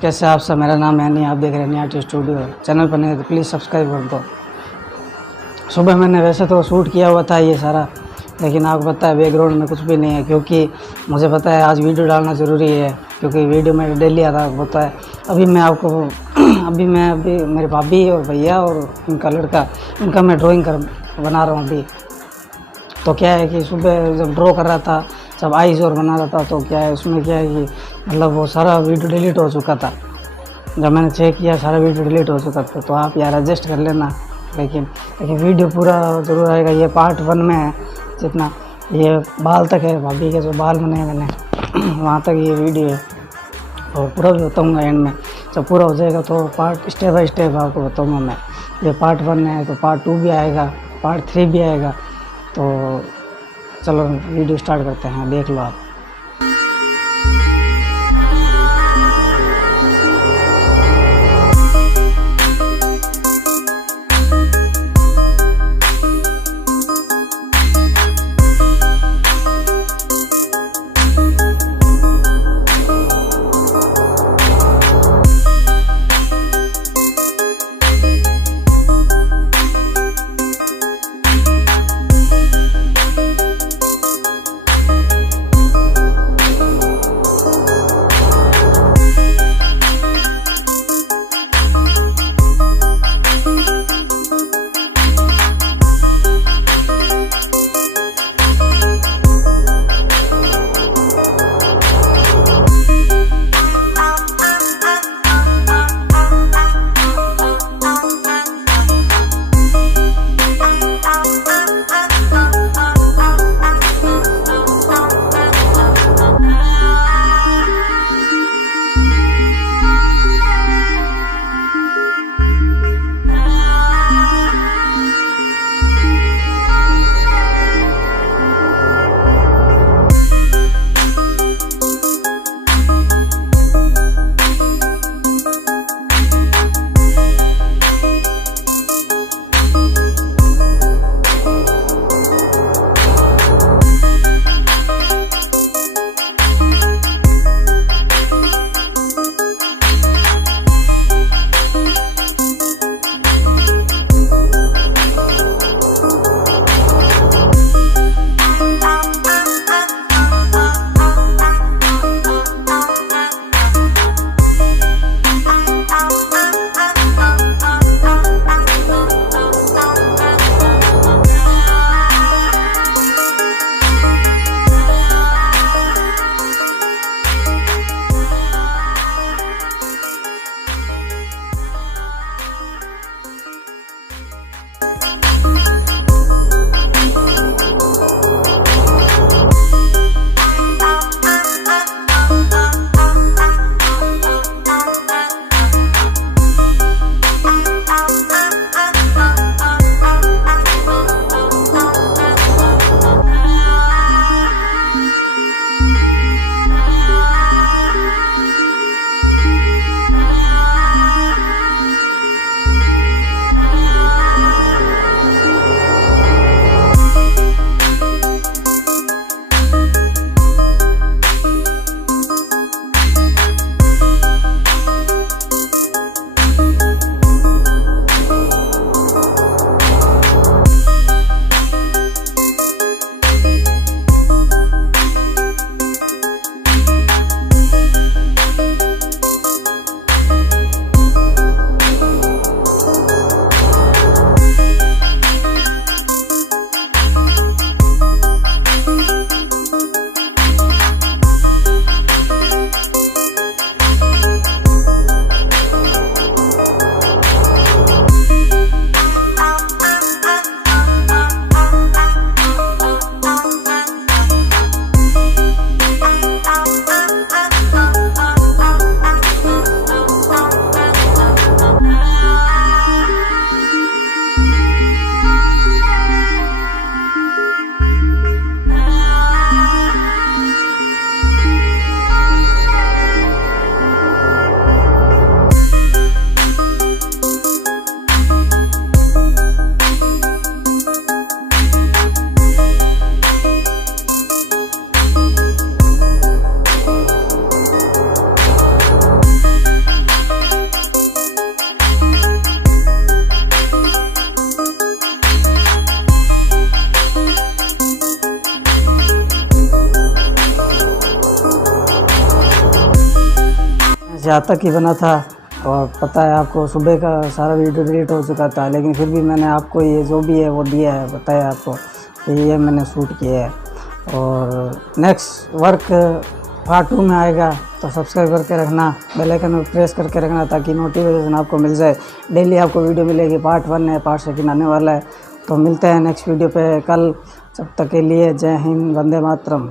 कैसे आप सब, मेरा नाम है नहीं, आप देख रहे हैं नहीं स्टूडियो। चैनल पर नहीं तो प्लीज़ सब्सक्राइब कर दो। सुबह मैंने वैसे तो शूट किया हुआ था ये सारा, लेकिन आपको पता है बैकग्राउंड में कुछ भी नहीं है, क्योंकि मुझे पता है आज वीडियो डालना ज़रूरी है, क्योंकि वीडियो में डेली आता है, आपको पता है। अभी मेरे भाभी और भैया और उनका लड़का, उनका मैं ड्राइंग बना रहा हूँ अभी। तो क्या है कि सुबह जब ड्रॉ कर रहा था, जब आइज़ और बना रहा था, तो क्या है उसमें क्या है कि मतलब वो सारा वीडियो डिलीट हो चुका था। जब मैंने चेक किया सारा वीडियो डिलीट हो चुका था। तो आप यार एडजस्ट कर लेना, लेकिन वीडियो पूरा ज़रूर आएगा। ये पार्ट 1 में है, जितना ये बाल तक है, भाभी के जो बाल बने हैं मैंने वहाँ तक ये वीडियो है, और पूरा भी बताऊँगा एंड में। जब पूरा हो जाएगा तो पार्ट स्टेप बाय स्टेप आपको बताऊँगा मैं। ये पार्ट 1 है तो पार्ट 2 भी आएगा, पार्ट 3 भी आएगा। तो चलो वीडियो स्टार्ट करते हैं, देख लो आप। यहाँ तक ही बना था। और पता है आपको सुबह का सारा वीडियो डिलीट हो चुका था, लेकिन फिर भी मैंने आपको ये जो भी है वो दिया है, बताया आपको कि ये मैंने शूट किया है। और नेक्स्ट वर्क पार्ट 2 में आएगा, तो सब्सक्राइब करके रखना, बेल आइकन में प्रेस करके रखना ताकि नोटिफिकेशन आपको मिल जाए। डेली आपको वीडियो मिलेगी, पार्ट 1 है, पार्ट 2 आने वाला है। तो मिलते हैं नेक्स्ट वीडियो पे कल। जब तक के लिए जय हिंद, वंदे मातरम।